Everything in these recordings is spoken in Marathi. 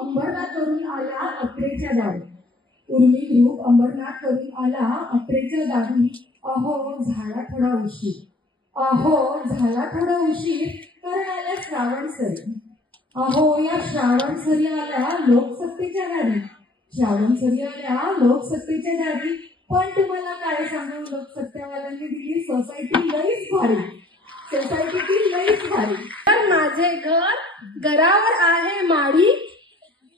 अंबरनाथ करून आला अत्रेच्या दारी. उर्मी ग्रुप अंबरनाथ करून आला अत्रेच्या दारी. अहो झाला थोडा उशीर, अहो झाला थोडा उशीर, कारण आल्या श्रावण सरी. अहो या श्रावण सरी आल्या लोकसत्तेच्या दारी. श्रावण सरी आल्या लोकसत्तेच्या दारी. पण तुम्हाला काय सांगू, लोकसत्तेवाल्यांनी दिली सोसायटी लईच भारी. सोसायटी ती लईच भारी. तर माझे घर घरावर आहे माडी.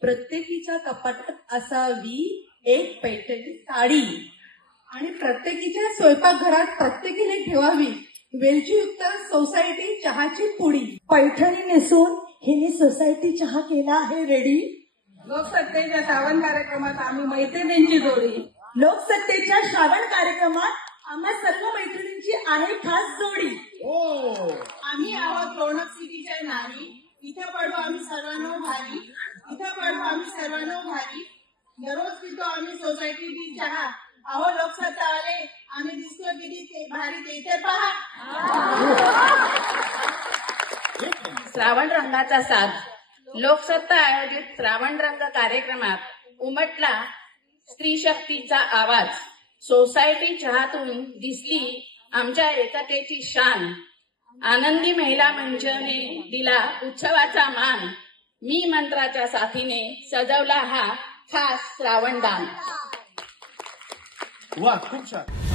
प्रत्येकीच्या कपाटात असावी एक पैठणी साडी. आणि प्रत्येकीच्या स्वयंपाकघरात प्रत्येकीने ठेवावी वेलचीयुक्त सोसायटी चहाची पुडी. पैठणी नेसून हिने सोसायटी चहा केला आहे रेडी. लोकसत्तेच्या श्रावण कार्यक्रमात आम्ही मैत्रिणींची जोडी. लोकसत्तेच्या श्रावण कार्यक्रमात आम्हा सर्व मैत्रिणींची आहे खास जोडी. आम्ही आहोत रोनक सिटीच्या नारी. इथं पडू आम्ही सर्वांनो भारी. इथं पडू आम्ही सर्वांनो भारी. दररोज पितो आम्ही सोसायटी चहा. अहो लोकसत्तावाले आम्ही दिसतो किती भारी ते तर पहा. श्रावण रंगाचा साथ लोकसत्ता आयोजित श्रावण रंग कार्यक्रमात उमटला स्त्री शक्तीचा आवाज. सोसायटी चहातून दिसली आमच्या एकतेची शान. आनंदी महिला मंचने दिला उत्सवाचा मान. मी मंत्राच्या साथीने सजवला हा खास श्रावणदान. वा, खूप छान.